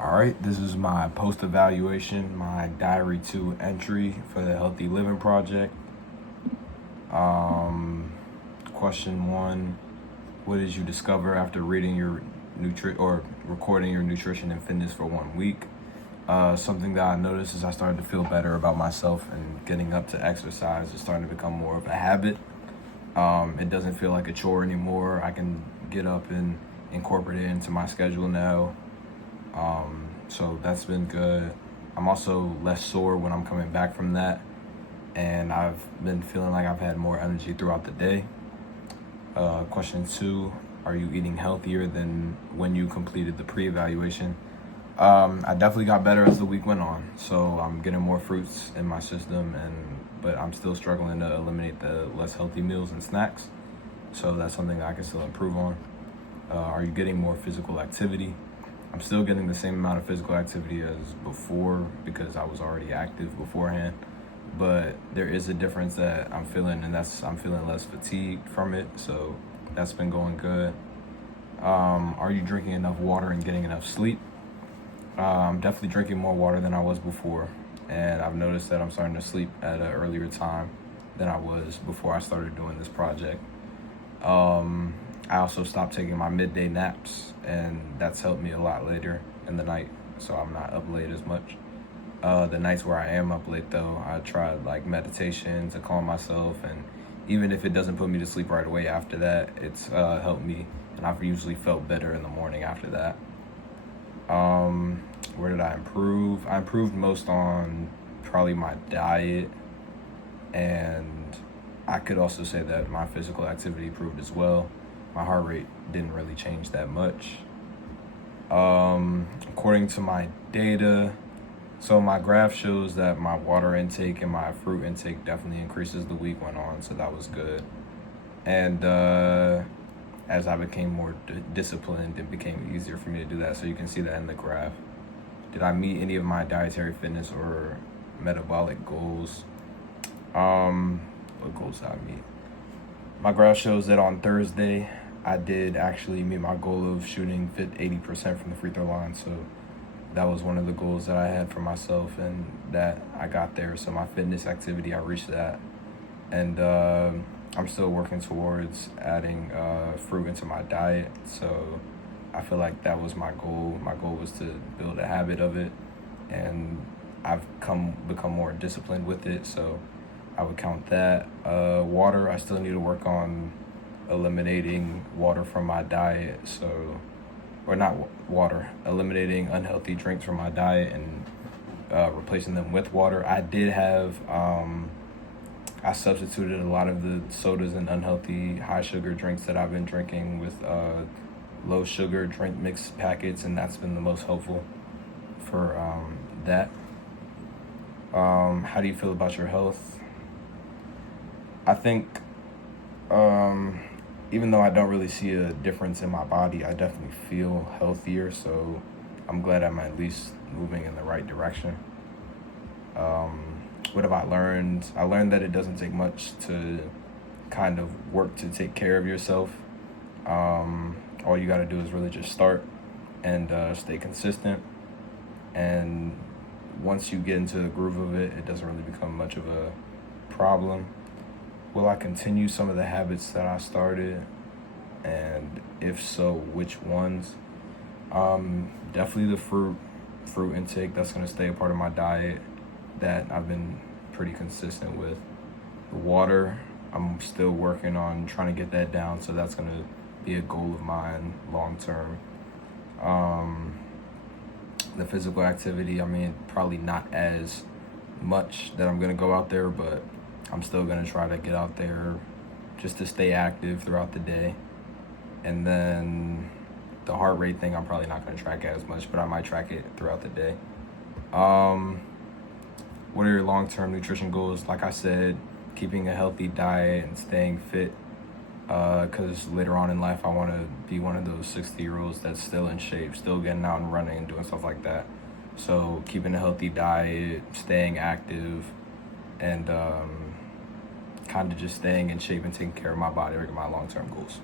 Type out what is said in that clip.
All right, this is my post evaluation, my diary 2 entry for the Healthy Living Project. Question 1: what did you discover after reading your recording your nutrition and fitness for 1 week? Something that I noticed is I started to feel better about myself, and getting up to exercise is starting to become more of a habit. It doesn't feel like a chore anymore. I can get up and incorporate it into my schedule now. So that's been good. I'm also less sore when I'm coming back from that, and I've been feeling like I've had more energy throughout the day. Question 2: are you eating healthier than when you completed the pre-evaluation? I definitely got better as the week went on, so I'm getting more fruits in my system, but I'm still struggling to eliminate the less healthy meals and snacks. So that's something that I can still improve on. Are you getting more physical activity? I'm still getting the same amount of physical activity as before because I was already active beforehand, but there is a difference that I'm feeling, and I'm feeling less fatigued from it, so that's been going good. Are you drinking enough water and getting enough sleep? I'm definitely drinking more water than I was before, and I've noticed that I'm starting to sleep at an earlier time than I was before I started doing this project. I also stopped taking my midday naps, and that's helped me a lot later in the night, so I'm not up late as much. The nights where I am up late, though, I tried like meditation to calm myself, and even if it doesn't put me to sleep right away after that, it's helped me, and I've usually felt better in the morning after that. Where did I improve? I improved most on probably my diet, and I could also say that my physical activity improved as well. My heart rate didn't really change that much. According to my data, so my graph shows that my water intake and my fruit intake definitely increases the week went on, so that was good. And as I became more disciplined, it became easier for me to do that. So you can see that in the graph. Did I meet any of my dietary fitness or metabolic goals? What goals did I meet? My graph shows that on Thursday, I did actually meet my goal of shooting 80% from the free throw line. So that was one of the goals that I had for myself, and that I got there. So my fitness activity, I reached that. And I'm still working towards adding fruit into my diet. So I feel like that was my goal. My goal was to build a habit of it, and I've become more disciplined with it. So I would count that. Water, I still need to work on eliminating water from my diet. Eliminating unhealthy drinks from my diet and replacing them with water. I did have, I substituted a lot of the sodas and unhealthy high sugar drinks that I've been drinking with low sugar drink mix packets, and that's been the most helpful for that. How do you feel about your health? I think even though I don't really see a difference in my body, I definitely feel healthier, so I'm glad I'm at least moving in the right direction. What have I learned? I learned that it doesn't take much to kind of work to take care of yourself. All you got to do is really just start and stay consistent. And once you get into the groove of it, it doesn't really become much of a problem. Will I continue some of the habits that I started? And if so, which ones? Definitely the fruit intake. That's going to stay a part of my diet that I've been pretty consistent with. The water, I'm still working on trying to get that down, so that's going to be a goal of mine long term. The physical activity, I mean, probably not as much that I'm going to go out there, but I'm still going to try to get out there just to stay active throughout the day. And then the heart rate thing, I'm probably not going to track it as much, but I might track it throughout the day. What are your long-term nutrition goals? Like I said, keeping a healthy diet and staying fit, because later on in life, I want to be one of those 60-year-olds that's still in shape, still getting out and running and doing stuff like that. So keeping a healthy diet, staying active, and kind of just staying in shape and taking care of my body are my long-term goals.